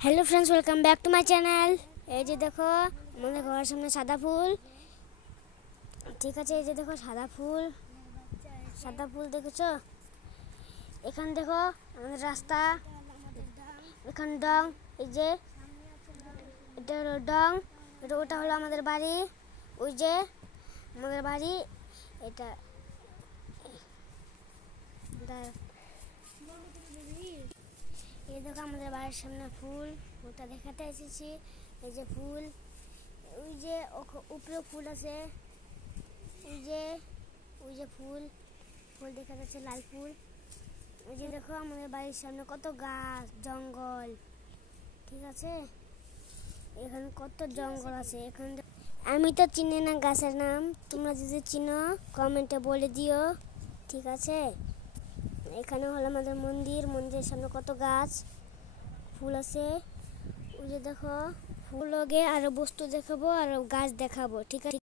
Hello friends, welcome back to my channel. এই যে দেখো আমাদের ঘরের সামনে সাদা ফুল। ঠিক আছে, এই যে দেখো সাদা ফুল দেখেছো? এখানে দেখো আমাদের রাস্তা, এখানে ডং, এই যে এটা হলো ডং, ওটা হলো আমাদের বাড়ি। ওই যে আমাদের বাড়ি, এটা এই দেখো আমাদের বাড়ির সামনে ফুল, ওটা দেখাতে এসেছি। এই যে ফুল, ওই যে উপরে ফুল আছে, ওই যে ফুল দেখা যাচ্ছে, লাল ফুল। ওই যে দেখো আমাদের বাড়ির সামনে কত গাছ জঙ্গল। ঠিক আছে, এখানে কত জঙ্গল আছে। এখানে আমি তো চিনি না গাছের নাম, তোমরা যদি চিনো কমেন্টে বলে দিও। ঠিক আছে, এখানে হলো আমাদের মন্দিরের সামনে কত গাছ ফুল আছে। ওই যে দেখো ফুল লগে আরো বস্তু দেখাবো আর গাছ দেখাবো। ঠিক আছে।